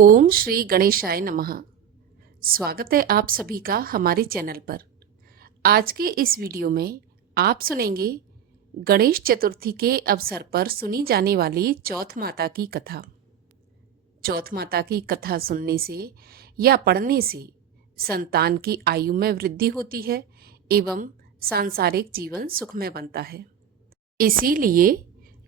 ओम श्री गणेशाय नमः। स्वागत है आप सभी का हमारे चैनल पर। आज के इस वीडियो में आप सुनेंगे गणेश चतुर्थी के अवसर पर सुनी जाने वाली चौथ माता की कथा। चौथ माता की कथा सुनने से या पढ़ने से संतान की आयु में वृद्धि होती है एवं सांसारिक जीवन सुखमय बनता है। इसीलिए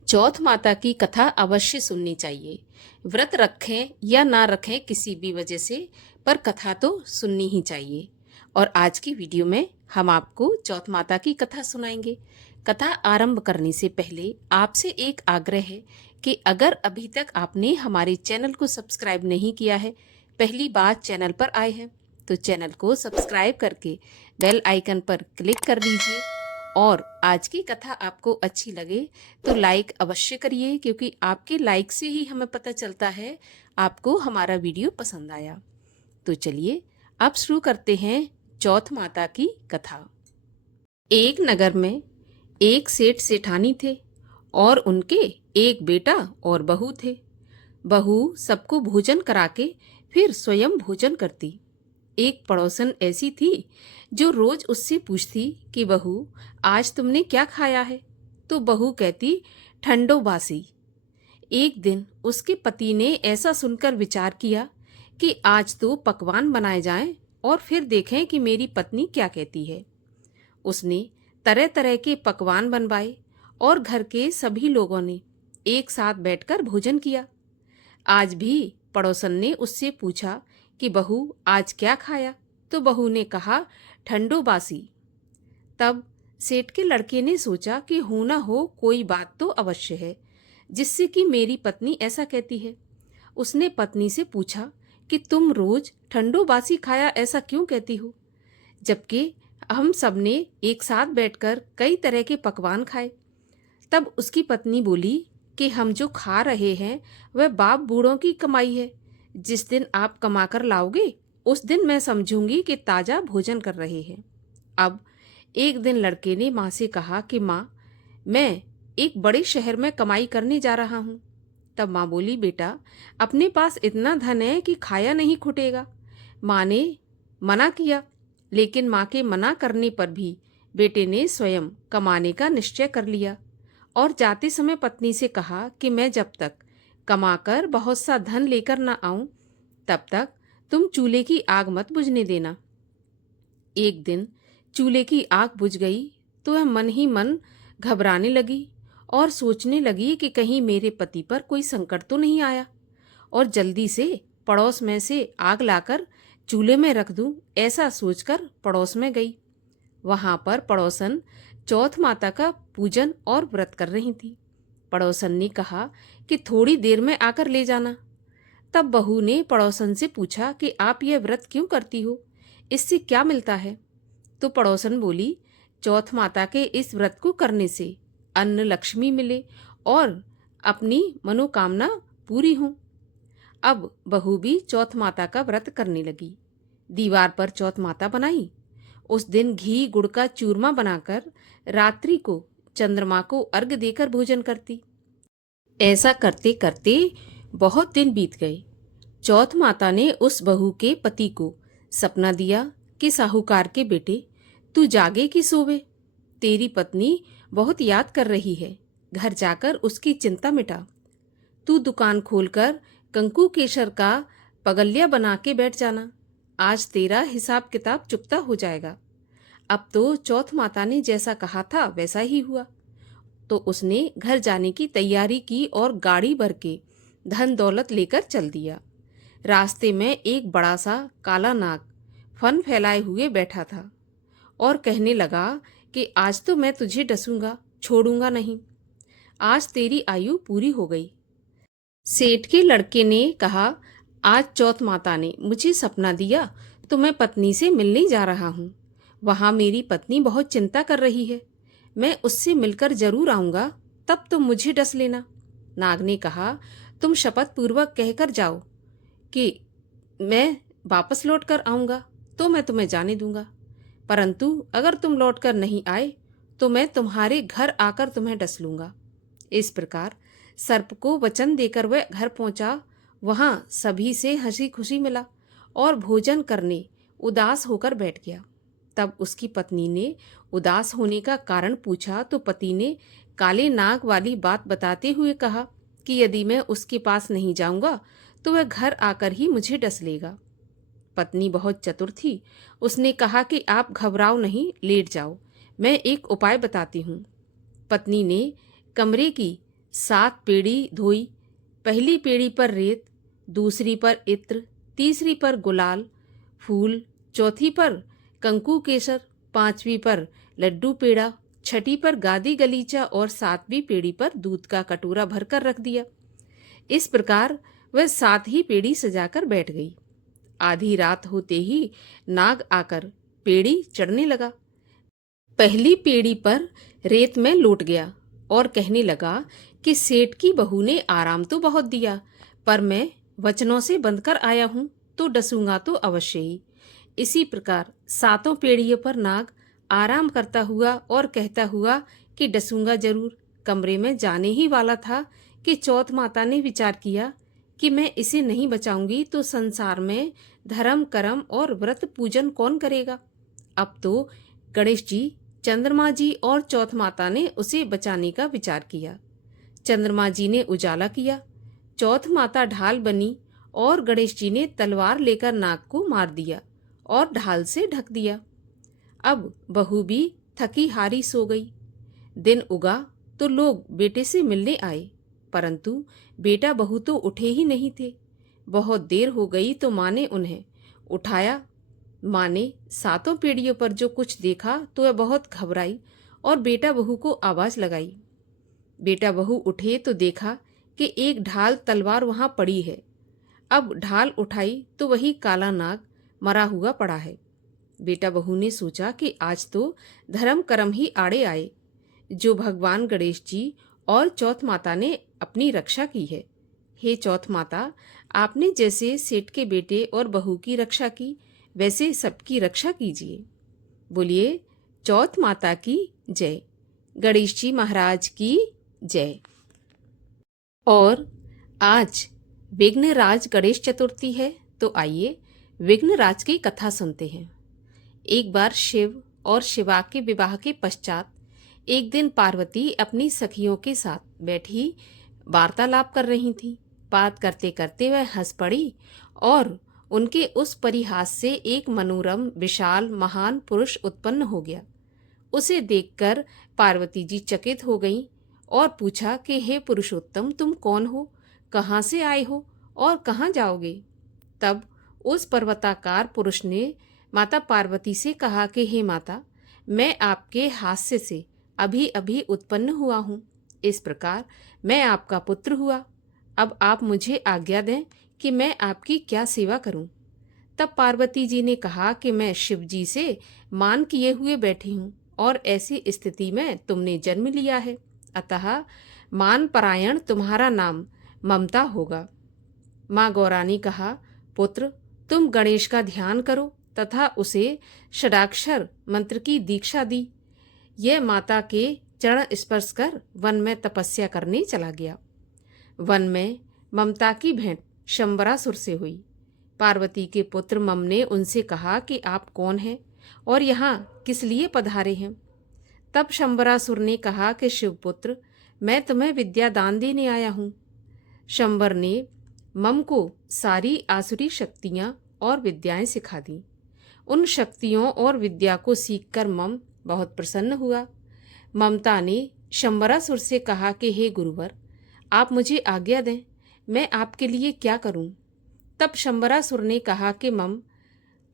चौथ माता की कथा अवश्य सुननी चाहिए। व्रत रखें या ना रखें किसी भी वजह से, पर कथा तो सुननी ही चाहिए। और आज की वीडियो में हम आपको चौथ माता की कथा सुनाएंगे। कथा आरंभ करने से पहले आपसे एक आग्रह है कि अगर अभी तक आपने हमारे चैनल को सब्सक्राइब नहीं किया है, पहली बार चैनल पर आए हैं, तो चैनल को सब्सक्राइब करके बेल आइकन पर क्लिक कर दीजिए। और आज की कथा आपको अच्छी लगे तो लाइक अवश्य करिए, क्योंकि आपके लाइक से ही हमें पता चलता है आपको हमारा वीडियो पसंद आया। तो चलिए अब शुरू करते हैं चौथ माता की कथा। एक नगर में एक सेठ सेठानी थे और उनके एक बेटा और बहू थे। बहू सबको भोजन करा के फिर स्वयं भोजन करती। एक पड़ोसन ऐसी थी जो रोज उससे पूछती कि बहू आज तुमने क्या खाया है, तो बहू कहती ठंडो बासी। एक दिन उसके पति ने ऐसा सुनकर विचार किया कि आज तो पकवान बनाए जाएं और फिर देखें कि मेरी पत्नी क्या कहती है। उसने तरह तरह के पकवान बनवाए और घर के सभी लोगों ने एक साथ बैठकर भोजन किया। आज भी पड़ोसन ने उससे पूछा कि बहू आज क्या खाया, तो बहू ने कहा ठंडो बासी। तब सेठ के लड़के ने सोचा कि हो ना हो कोई बात तो अवश्य है जिससे कि मेरी पत्नी ऐसा कहती है। उसने पत्नी से पूछा कि तुम रोज ठंडो बासी खाया ऐसा क्यों कहती हो, जबकि हम सबने एक साथ बैठकर कई तरह के पकवान खाए। तब उसकी पत्नी बोली कि हम जो खा रहे हैं वह बाप बूढ़ों की कमाई है। जिस दिन आप कमा कर लाओगे उस दिन मैं समझूंगी कि ताजा भोजन कर रहे हैं। अब एक दिन लड़के ने माँ से कहा कि माँ, मैं एक बड़े शहर में कमाई करने जा रहा हूँ। तब माँ बोली, बेटा अपने पास इतना धन है कि खाया नहीं खुटेगा। माँ ने मना किया, लेकिन माँ के मना करने पर भी बेटे ने स्वयं कमाने का निश्चय कर लिया और जाते समय पत्नी से कहा कि मैं जब तक कमाकर बहुत सा धन लेकर ना आऊं तब तक तुम चूल्हे की आग मत बुझने देना। एक दिन चूल्हे की आग बुझ गई तो वह मन ही मन घबराने लगी और सोचने लगी कि कहीं मेरे पति पर कोई संकट तो नहीं आया, और जल्दी से पड़ोस में से आग लाकर चूल्हे में रख दूं, ऐसा सोचकर पड़ोस में गई। वहां पर पड़ोसन चौथ माता का पूजन और व्रत कर रही थी। पड़ोसन ने कहा कि थोड़ी देर में आकर ले जाना। तब बहू ने पड़ोसन से पूछा कि आप यह व्रत क्यों करती हो, इससे क्या मिलता है। तो पड़ोसन बोली, चौथ माता के इस व्रत को करने से अन्न लक्ष्मी मिले और अपनी मनोकामना पूरी हो। अब बहू भी चौथ माता का व्रत करने लगी। दीवार पर चौथ माता बनाई। उस दिन घी गुड़ का चूरमा बनाकर रात्रि को चंद्रमा को अर्घ्य देकर भोजन करती। ऐसा करते करते बहुत दिन बीत गए। चौथ माता ने उस बहू के पति को सपना दिया कि साहूकार के बेटे, तू जागे कि सोवे, तेरी पत्नी बहुत याद कर रही है, घर जाकर उसकी चिंता मिटा। तू दुकान खोलकर कंकु केशर का पगलिया बना के बैठ जाना, आज तेरा हिसाब किताब चुकता हो जाएगा। अब तो चौथ माता ने जैसा कहा था वैसा ही हुआ। तो उसने घर जाने की तैयारी की और गाड़ी भर के धन दौलत लेकर चल दिया। रास्ते में एक बड़ा सा काला नाग फन फैलाए हुए बैठा था और कहने लगा कि आज तो मैं तुझे डसूंगा, छोड़ूंगा नहीं, आज तेरी आयु पूरी हो गई। सेठ के लड़के ने कहा, आज चौथ माता ने मुझे सपना दिया तो मैं पत्नी से मिलने जा रहा हूँ। वहाँ मेरी पत्नी बहुत चिंता कर रही है, मैं उससे मिलकर जरूर आऊँगा, तब तुम मुझे डस लेना। नाग ने कहा, तुम शपथ पूर्वक कहकर जाओ कि मैं वापस लौट कर आऊँगा तो मैं तुम्हें जाने दूंगा, परंतु अगर तुम लौट कर नहीं आए तो मैं तुम्हारे घर आकर तुम्हें डस लूँगा। इस प्रकार सर्प को वचन देकर वह घर पहुँचा वहाँ सभी से हंसी खुशी मिला और भोजन करने उदास होकर बैठ गया। तब उसकी पत्नी ने उदास होने का कारण पूछा तो पति ने काले नाग वाली बात बताते हुए कहा कि यदि मैं उसके पास नहीं जाऊंगा तो वह घर आकर ही मुझे डस लेगा। पत्नी बहुत चतुर थी। उसने कहा कि आप घबराओ नहीं, लेट जाओ, मैं एक उपाय बताती हूँ। पत्नी ने कमरे की 7 पेड़ी धोई। पहली पेड़ी पर रेत, दूसरी पर इत्र, तीसरी पर गुलाल फूल, चौथी पर कंकु केसर, 5वीं पर लड्डू पेड़ा, 6ठी पर गादी गलीचा और 7वीं पेड़ी पर दूध का कटोरा भरकर रख दिया। इस प्रकार वह 7 ही पेड़ी सजाकर बैठ गई। आधी रात होते ही नाग आकर पेड़ी चढ़ने लगा। पहली पेड़ी पर रेत में लौट गया और कहने लगा कि सेठ की बहू ने आराम तो बहुत दिया, पर मैं वचनों से बंधकर आया हूं तो डसूंगा तो अवश्य ही। इसी प्रकार 7 पेड़ियों पर नाग आराम करता हुआ और कहता हुआ कि डसूंगा जरूर कमरे में जाने ही वाला था कि चौथ माता ने विचार किया कि मैं इसे नहीं बचाऊंगी तो संसार में धर्म कर्म और व्रत पूजन कौन करेगा। अब तो गणेश जी, चंद्रमा जी और चौथ माता ने उसे बचाने का विचार किया। चंद्रमा जी ने उजाला किया, चौथ माता ढाल बनी और गणेश जी ने तलवार लेकर नाग को मार दिया और ढाल से ढक दिया। अब बहू भी थकी हारी सो गई। दिन उगा तो लोग बेटे से मिलने आए, परंतु बेटा बहू तो उठे ही नहीं थे। बहुत देर हो गई तो माँ ने उन्हें उठाया। माँ ने 7 पीढ़ियों पर जो कुछ देखा तो वह बहुत घबराई और बेटा बहू को आवाज लगाई। बेटा बहू उठे तो देखा कि एक ढाल तलवार वहां पड़ी है। अब ढाल उठाई तो वही काला नाग मरा हुआ पड़ा है। बेटा बहू ने सोचा कि आज तो धर्म कर्म ही आड़े आए, जो भगवान गणेश जी और चौथ माता ने अपनी रक्षा की है। हे चौथ माता, आपने जैसे सेठ के बेटे और बहू की रक्षा की, वैसे सबकी रक्षा कीजिए। बोलिए चौथ माता की जय, गणेश जी महाराज की जय। और आज विघ्नराज गणेश चतुर्थी है, तो आइए विघ्नराज की कथा सुनते हैं। एक बार शिव और शिवा के विवाह के पश्चात एक दिन पार्वती अपनी सखियों के साथ बैठी वार्तालाप कर रही थी। बात करते करते वह हंस पड़ी और उनके उस परिहास से एक मनोरम विशाल महान पुरुष उत्पन्न हो गया। उसे देखकर पार्वती जी चकित हो गईं और पूछा कि हे पुरुषोत्तम, तुम कौन हो, कहाँ से आए हो और कहाँ जाओगे। तब उस पर्वताकार पुरुष ने माता पार्वती से कहा कि हे माता, मैं आपके हास्य से अभी अभी उत्पन्न हुआ हूँ। इस प्रकार मैं आपका पुत्र हुआ। अब आप मुझे आज्ञा दें कि मैं आपकी क्या सेवा करूं। तब पार्वती जी ने कहा कि मैं शिव जी से मान किए हुए बैठी हूँ और ऐसी स्थिति में तुमने जन्म लिया है, अतः मान परायण तुम्हारा नाम ममता होगा। माँ गौरा ने कहा, पुत्र, तुम गणेश का ध्यान करो तथा उसे षडाक्षर मंत्र की दीक्षा दी। यह माता के चरण स्पर्श कर वन में तपस्या करने चला गया। वन में ममता की भेंट शंबरासुर से हुई। पार्वती के पुत्र मम ने उनसे कहा कि आप कौन हैं और यहाँ किस लिए पधारे हैं। तब शंबरासुर ने कहा कि शिवपुत्र, मैं तुम्हें विद्या दान देने आया हूँ। शंबर ने मम को सारी आसुरी शक्तियाँ और विद्याएं सिखा दी। उन शक्तियों और विद्या को सीखकर मम बहुत प्रसन्न हुआ। ममता ने शंबरासुर से कहा कि हे गुरुवर, आप मुझे आज्ञा दें, मैं आपके लिए क्या करूं। तब शंबरासुर ने कहा कि मम,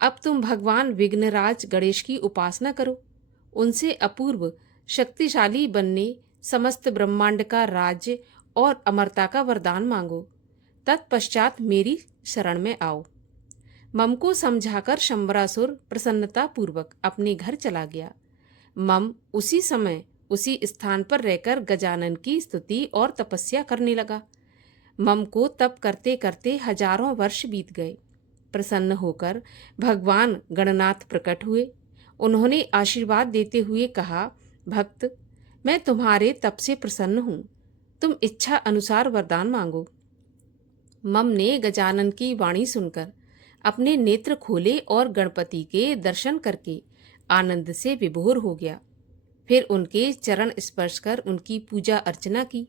अब तुम भगवान विघ्नराज गणेश की उपासना करो। उनसे अपूर्व शक्तिशाली बनने, समस्त ब्रह्मांड का राज्य और अमरता का वरदान मांगो। तत्पश्चात मेरी शरण में आओ। मम को समझाकर शंबरासुर प्रसन्नता पूर्वक अपने घर चला गया। मम उसी समय उसी स्थान पर रहकर गजानन की स्तुति और तपस्या करने लगा। मम को तप करते करते हजारों वर्ष बीत गए। प्रसन्न होकर भगवान गणनाथ प्रकट हुए। उन्होंने आशीर्वाद देते हुए कहा, भक्त, मैं तुम्हारे तप से प्रसन्न हूँ, तुम इच्छा अनुसार वरदान मांगो। मम ने गजानन की वाणी सुनकर अपने नेत्र खोले और गणपति के दर्शन करके आनंद से विभोर हो गया। फिर उनके चरण स्पर्श कर उनकी पूजा अर्चना की।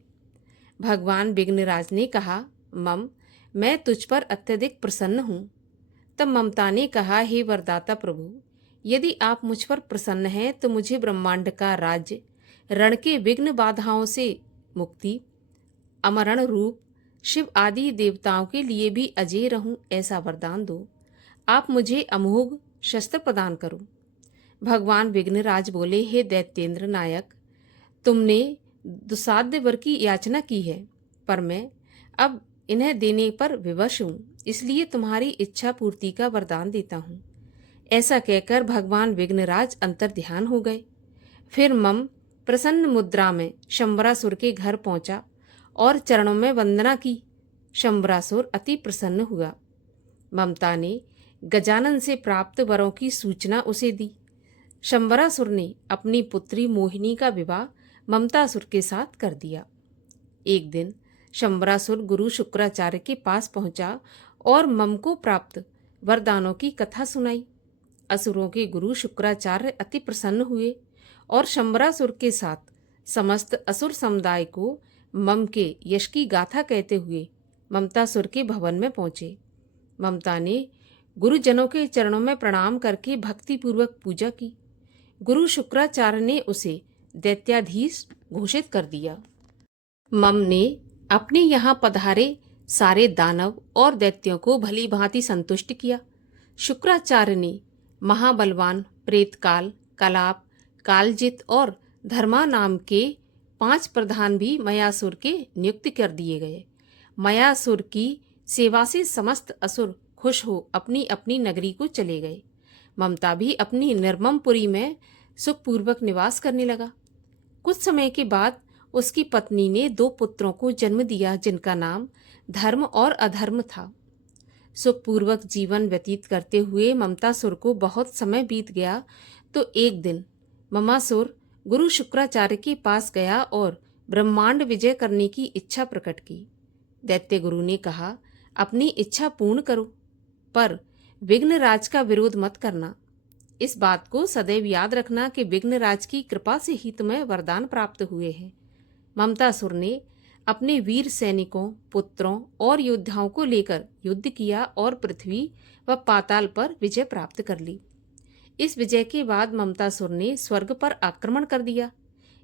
भगवान विघ्नराज ने कहा, मम, मैं तुझ पर अत्यधिक प्रसन्न हूँ। तब ममता ने कहा, हे वरदाता प्रभु, यदि आप मुझ पर प्रसन्न हैं तो मुझे ब्रह्मांड का राज्य, रण के विघ्न बाधाओं से मुक्ति, अमरण रूप, शिव आदि देवताओं के लिए भी अजय रहूं ऐसा वरदान दो। आप मुझे अमोघ शस्त्र प्रदान करो। भगवान विघ्नराज बोले, हे दैत्येंद्र नायक, तुमने दुसाध्य वर की याचना की है, पर मैं अब इन्हें देने पर विवश हूँ, इसलिए तुम्हारी इच्छा पूर्ति का वरदान देता हूँ। ऐसा कहकर भगवान विघ्नराज अंतर ध्यान हो गए। फिर मम प्रसन्न मुद्रा में शंबरासुर के घर पहुंचा और चरणों में वंदना की। शंबरासुर अति प्रसन्न हुआ। ममता ने गजानन से प्राप्त वरों की सूचना उसे दी। शंबरासुर ने अपनी पुत्री मोहिनी का विवाह ममतासुर के साथ कर दिया। एक दिन शंबरासुर गुरु शुक्राचार्य के पास पहुंचा और मम को प्राप्त वरदानों की कथा सुनाई। असुरों के गुरु शुक्राचार्य अति प्रसन्न हुए और शंबरासुर के साथ समस्त असुर समुदाय को मम के यश की गाथा कहते हुए ममतासुर के भवन में पहुंचे। ममता ने गुरुजनों के चरणों में प्रणाम करके भक्तिपूर्वक पूजा की। गुरु शुक्राचार्य ने उसे दैत्याधीश घोषित कर दिया। मम ने अपने यहाँ पधारे सारे दानव और दैत्यों को भली भांति संतुष्ट किया। शुक्राचार्य ने महाबलवान प्रेतकाल, कलाप, कालजित और धर्मा नाम के 5 प्रधान भी मयासुर के नियुक्त कर दिए गए। मयासुर की सेवा से समस्त असुर खुश हो अपनी अपनी नगरी को चले गए। ममता भी अपनी निर्ममपुरी में सुखपूर्वक निवास करने लगा। कुछ समय के बाद उसकी पत्नी ने 2 पुत्रों को जन्म दिया, जिनका नाम धर्म और अधर्म था। सुखपूर्वक जीवन व्यतीत करते हुए ममतासुर को बहुत समय बीत गया तो एक दिन ममासुर गुरु शुक्राचार्य के पास गया और ब्रह्मांड विजय करने की इच्छा प्रकट की। दैत्य गुरु ने कहा, अपनी इच्छा पूर्ण करो, पर विघ्नराज का विरोध मत करना। इस बात को सदैव याद रखना कि विघ्नराज की कृपा से ही तुम्हें वरदान प्राप्त हुए हैं। ममतासुर ने अपने वीर सैनिकों, पुत्रों और योद्धाओं को लेकर युद्ध किया और पृथ्वी व पाताल पर विजय प्राप्त कर ली। इस विजय के बाद ममतासुर ने स्वर्ग पर आक्रमण कर दिया।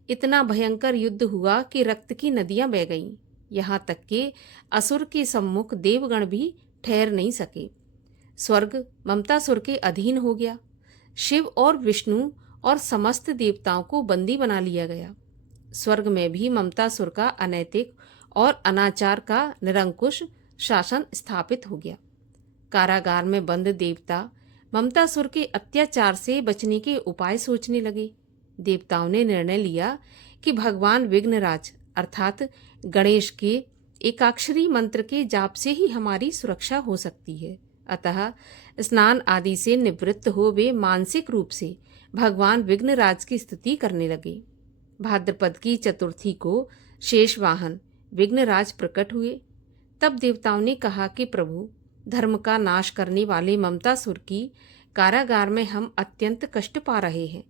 इतना भयंकर युद्ध हुआ कि रक्त की नदियां बह गईं। यहाँ तक कि असुर के सम्मुख देवगण भी ठहर नहीं सके। स्वर्ग ममतासुर के अधीन हो गया। शिव और विष्णु और समस्त देवताओं को बंदी बना लिया गया। स्वर्ग में भी ममतासुर का अनैतिक और अनाचार का निरंकुश शासन स्थापित हो गया। कारागार में बंद देवता ममतासुर के अत्याचार से बचने के उपाय सोचने लगे। देवताओं ने निर्णय लिया कि भगवान विघ्नराज अर्थात गणेश के एकाक्षरी मंत्र के जाप से ही हमारी सुरक्षा हो सकती है। अतः स्नान आदि से निवृत्त हो वे मानसिक रूप से भगवान विघ्नराज की स्तुति करने लगे। भाद्रपद की चतुर्थी को शेष वाहन विघ्नराज प्रकट हुए। तब देवताओं ने कहा कि प्रभु, धर्म का नाश करने वाले ममतासुर की कारागार में हम अत्यंत कष्ट पा रहे हैं।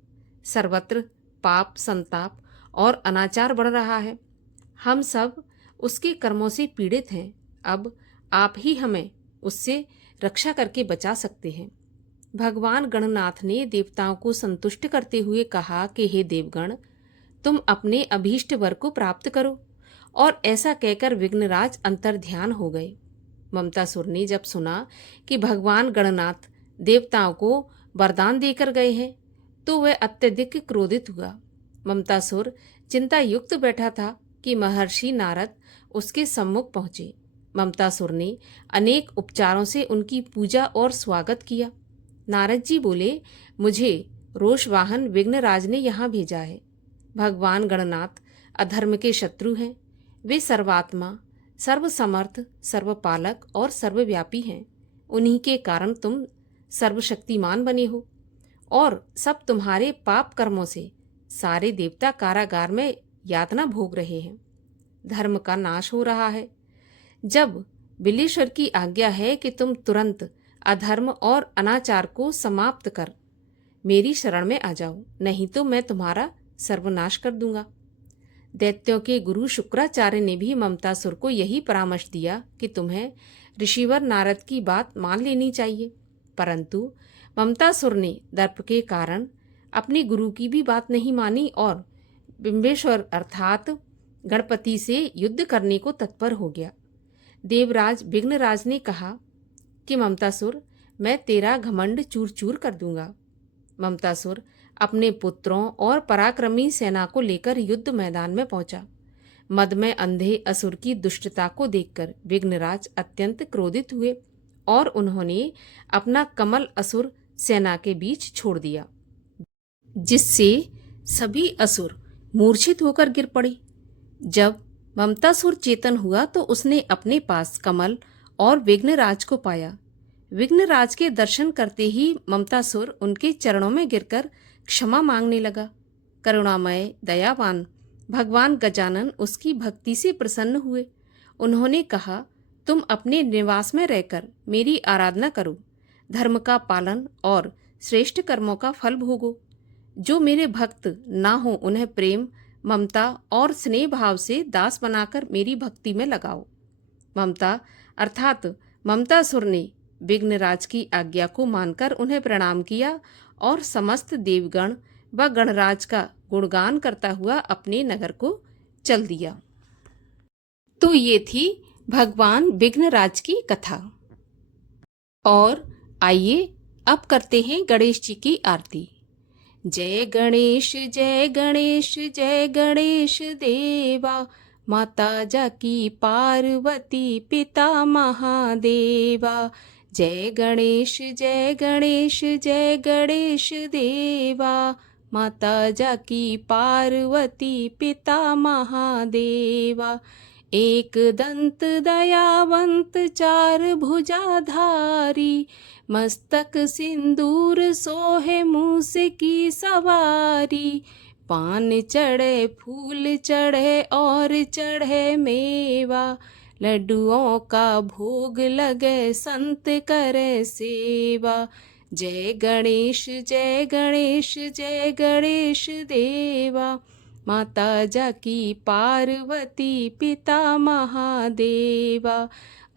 सर्वत्र पाप, संताप और अनाचार बढ़ रहा है। हम सब उसके कर्मों से पीड़ित हैं। अब आप ही हमें उससे रक्षा करके बचा सकते हैं। भगवान गणनाथ ने देवताओं को संतुष्ट करते हुए कहा कि हे देवगण, तुम अपने अभीष्ट वर को प्राप्त करो। और ऐसा कहकर विघ्नराज अंतर्ध्यान हो गए। ममतासुर ने जब सुना कि भगवान गणनाथ देवताओं को वरदान देकर गए हैं तो वह अत्यधिक क्रोधित हुआ। ममतासुर चिंता युक्त बैठा था कि महर्षि नारद उसके सम्मुख पहुंचे। ममतासुर ने अनेक उपचारों से उनकी पूजा और स्वागत किया। नारद जी बोले, मुझे रोषवाहन विघ्नराज ने यहाँ भेजा है। भगवान गणनाथ अधर्म के शत्रु हैं। वे सर्वात्मा, सर्वसमर्थ, सर्वपालक और सर्वव्यापी हैं। उन्हीं के कारण तुम सर्वशक्तिमान बने हो और सब तुम्हारे पाप कर्मों से सारे देवता कारागार में यातना भोग रहे हैं। धर्म का नाश हो रहा है। जब बिल्लेश्वर की आज्ञा है कि तुम तुरंत अधर्म और अनाचार को समाप्त कर मेरी शरण में आ जाओ, नहीं तो मैं तुम्हारा सर्वनाश कर दूंगा। दैत्यों के गुरु शुक्राचार्य ने भी ममतासुर को यही परामर्श दिया कि तुम्हें ऋषिवर नारद की बात मान लेनी चाहिए, परंतु ममतासुर ने दर्प के कारण अपने गुरु की भी बात नहीं मानी और बिंबेश्वर अर्थात गणपति से युद्ध करने को तत्पर हो गया। देवराज विघ्नराज ने कहा कि ममतासुर, मैं तेरा घमंड चूर चूर कर दूंगा। ममतासुर अपने पुत्रों और पराक्रमी सेना को लेकर युद्ध मैदान में पहुंचा। मद में अंधे असुर की दुष्टता को देखकर विघ्नराज अत्यंत क्रोधित हुए और उन्होंने अपना कमल असुर सेना के बीच छोड़ दिया, जिससे सभी असुर मूर्छित होकर गिर पड़े। जब ममतासुर चेतन हुआ तो उसने अपने पास कमल और विघ्नराज को पाया। विघ्नराज के दर्शन करते ही ममतासुर उनके चरणों में गिरकर क्षमा मांगने लगा। करुणामय दयावान भगवान गजानन उसकी भक्ति से प्रसन्न हुए। उन्होंने कहा, तुम अपने निवास में रहकर मेरी आराधना करो, धर्म का पालन और श्रेष्ठ कर्मों का फल भोगो। जो मेरे भक्त ना हो उन्हें प्रेम, ममता और स्नेह भाव से दास बनाकर मेरी भक्ति में लगाओ। ममता अर्थात ममतासुर ने विघ्नराज की आज्ञा को मानकर उन्हें प्रणाम किया और समस्त देवगण व गणराज का गुणगान करता हुआ अपने नगर को चल दिया। तो ये थी भगवान विघ्नराज की कथा। और आइए अब करते हैं गणेश जी की आरती। जय गणेश जय गणेश जय गणेश देवा, माता जाकी पार्वती पिता महादेवा। जय गणेश जय गणेश जय गणेश देवा, माता जाकी पार्वती पिता महादेवा। एक दंत दयावंत चार भुजाधारी, मस्तक सिंदूर सोहे मूस की सवारी। पान चढ़े फूल चढ़े और चढ़े मेवा, लड्डुओं का भोग लगे संत करे सेवा। जय गणेश जय गणेश जय गणेश देवा, माता जाकी पार्वती पिता महादेवा।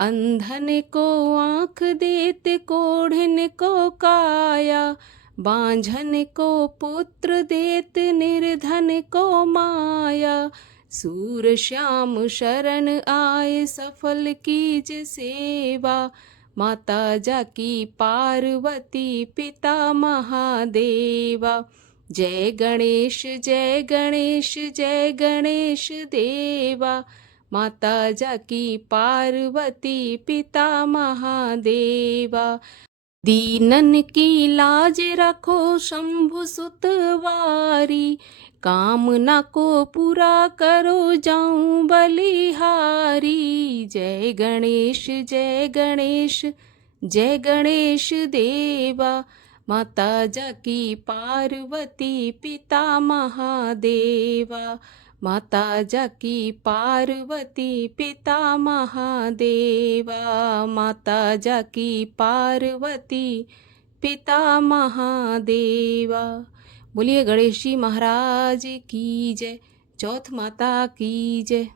अंधन को आँख देत कोढ़िन को काया, बांझन को पुत्र देत निर्धन को माया। सूर श्याम शरण आए सफल कीज सेवा, माता जाकी पार्वती पिता महादेवा। जय गणेश जय गणेश जय गणेश देवा, माता जाकी पार्वती पिता महादेवा। दीनन की लाज रखो शंभु सुतवारी, कामना को पूरा करो जाऊं बलिहारी। जय गणेश जय गणेश जय गणेश देवा, माता जाकी पार्वती पिता महादेवा। माता जाकी पार्वती पिता महादेवा, माता जाकी पार्वती पिता महादेवा। बोलिए गणेश जी महाराज की जय। चौथ माता की जय।